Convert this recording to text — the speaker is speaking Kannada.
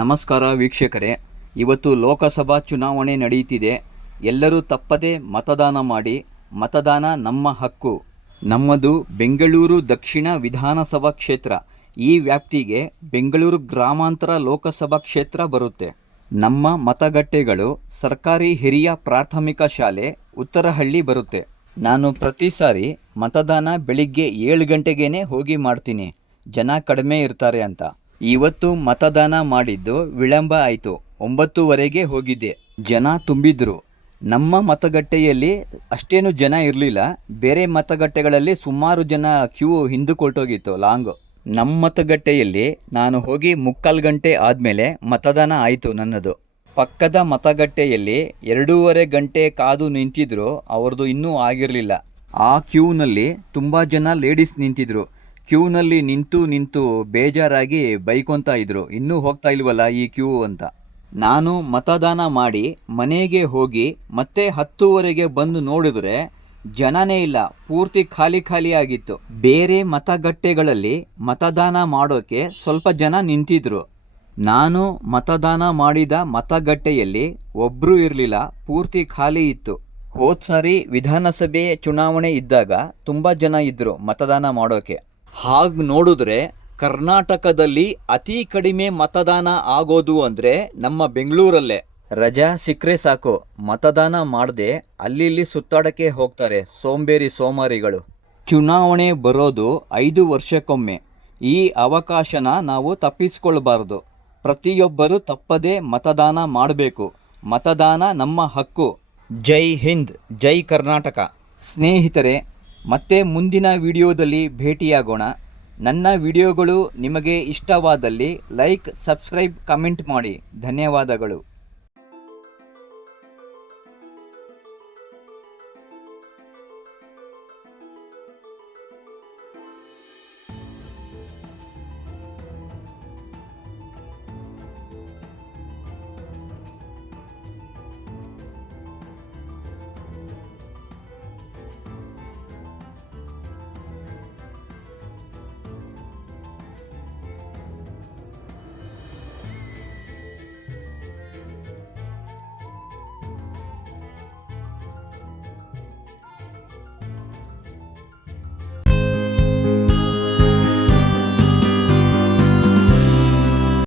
ನಮಸ್ಕಾರ ವೀಕ್ಷಕರೇ. ಇವತ್ತು ಲೋಕಸಭಾ ಚುನಾವಣೆ ನಡೆಯುತ್ತಿದೆ. ಎಲ್ಲರೂ ತಪ್ಪದೆ ಮತದಾನ ಮಾಡಿ, ಮತದಾನ ನಮ್ಮ ಹಕ್ಕು. ನಮ್ಮದು ಬೆಂಗಳೂರು ದಕ್ಷಿಣ ವಿಧಾನಸಭಾ ಕ್ಷೇತ್ರ. ಈ ವ್ಯಾಪ್ತಿಗೆ ಬೆಂಗಳೂರು ಗ್ರಾಮಾಂತರ ಲೋಕಸಭಾ ಕ್ಷೇತ್ರ ಬರುತ್ತೆ. ನಮ್ಮ ಮತಗಟ್ಟೆಗಳು ಸರ್ಕಾರಿ ಹಿರಿಯ ಪ್ರಾಥಮಿಕ ಶಾಲೆ, ಉತ್ತರಹಳ್ಳಿ ಬರುತ್ತೆ. ನಾನು ಪ್ರತಿ ಸಾರಿ ಮತದಾನ ಬೆಳಿಗ್ಗೆ ಏಳು ಗಂಟೆಗೇ ಹೋಗಿ ಮಾಡ್ತೀನಿ. ಜನ ಕಡಿಮೆ ಇರ್ತಾರೆ ಅಂತ. ಇವತ್ತು ಮತದಾನ ಮಾಡಿದ್ದು ವಿಳಂಬ ಆಯಿತು. ಒಂಬತ್ತುವರೆಗೆ ಹೋಗಿದ್ದೆ. ಜನ ತುಂಬಿದ್ರು. ನಮ್ಮ ಮತಗಟ್ಟೆಯಲ್ಲಿ ಅಷ್ಟೇನು ಜನ ಇರಲಿಲ್ಲ. ಬೇರೆ ಮತಗಟ್ಟೆಗಳಲ್ಲಿ ಸುಮಾರು ಜನ ಕ್ಯೂ ಹಿಂದುಕೊಟ್ಟೋಗಿತ್ತು ಲಾಂಗ್. ನಮ್ಮ ಮತಗಟ್ಟೆಯಲ್ಲಿ ನಾನು ಹೋಗಿ ಮುಕ್ಕಾಲು ಗಂಟೆ ಆದಮೇಲೆ ಮತದಾನ ಆಯಿತು ನನ್ನದು. ಪಕ್ಕದ ಮತಗಟ್ಟೆಯಲ್ಲಿ ಎರಡೂವರೆ ಗಂಟೆ ಕಾದು ನಿಂತಿದ್ರು. ಅವ್ರದ್ದು ಇನ್ನೂ ಆಗಿರಲಿಲ್ಲ. ಆ ಕ್ಯೂನಲ್ಲಿ ತುಂಬ ಜನ ಲೇಡೀಸ್ ನಿಂತಿದ್ರು. ಕ್ಯೂನಲ್ಲಿ ನಿಂತು ನಿಂತು ಬೇಜಾರಾಗಿ ಬೈಕೊಂತ ಇದ್ರು. ಇನ್ನೂ ಹೋಗ್ತಾ ಇಲ್ವಲ್ಲ ಈ ಕ್ಯೂ ಅಂತ. ನಾನು ಮತದಾನ ಮಾಡಿ ಮನೆಗೆ ಹೋಗಿ ಮತ್ತೆ ಹತ್ತುವರೆಗೆ ಬಂದು ನೋಡಿದ್ರೆ ಜನನೇ ಇಲ್ಲ. ಪೂರ್ತಿ ಖಾಲಿ ಖಾಲಿ ಆಗಿತ್ತು. ಬೇರೆ ಮತಗಟ್ಟೆಗಳಲ್ಲಿ ಮತದಾನ ಮಾಡೋಕೆ ಸ್ವಲ್ಪ ಜನ ನಿಂತಿದ್ರು. ನಾನು ಮತದಾನ ಮಾಡಿದ ಮತಗಟ್ಟೆಯಲ್ಲಿ ಒಬ್ಬರೂ ಇರಲಿಲ್ಲ. ಪೂರ್ತಿ ಖಾಲಿ ಇತ್ತು. ಹೋದ್ಸಾರಿ ವಿಧಾನಸಭೆ ಚುನಾವಣೆ ಇದ್ದಾಗ ತುಂಬ ಜನ ಇದ್ದರು ಮತದಾನ ಮಾಡೋಕೆ. ಹಾಗೆ ನೋಡಿದ್ರೆ ಕರ್ನಾಟಕದಲ್ಲಿ ಅತಿ ಕಡಿಮೆ ಮತದಾನ ಆಗೋದು ಅಂದರೆ ನಮ್ಮ ಬೆಂಗಳೂರಲ್ಲೇ. ರಜಾ ಸಿಕ್ಕರೆ ಸಾಕು, ಮತದಾನ ಮಾಡದೆ ಅಲ್ಲಿ ಇಲ್ಲಿ ಸುತ್ತಾಡಕ್ಕೆ ಹೋಗ್ತಾರೆ ಸೋಂಬೇರಿ ಸೋಮಾರಿಗಳು. ಚುನಾವಣೆ ಬರೋದು ಐದು ವರ್ಷಕ್ಕೊಮ್ಮೆ. ಈ ಅವಕಾಶನ ನಾವು ತಪ್ಪಿಸ್ಕೊಳ್ಬಾರ್ದು. ಪ್ರತಿಯೊಬ್ಬರು ತಪ್ಪದೇ ಮತದಾನ ಮಾಡಬೇಕು. ಮತದಾನ ನಮ್ಮ ಹಕ್ಕು. ಜೈ ಹಿಂದ್, ಜೈ ಕರ್ನಾಟಕ. ಸ್ನೇಹಿತರೆ ಮತ್ತೆ ಮುಂದಿನ ವಿಡಿಯೋದಲ್ಲಿ ಭೇಟಿಯಾಗೋಣ. ನನ್ನ ವಿಡಿಯೋಗಳು ನಿಮಗೆ ಇಷ್ಟವಾದಲ್ಲಿ ಲೈಕ್ ಸಬ್ಸ್ಕ್ರೈಬ್ ಕಮೆಂಟ್ ಮಾಡಿ. ಧನ್ಯವಾದಗಳು.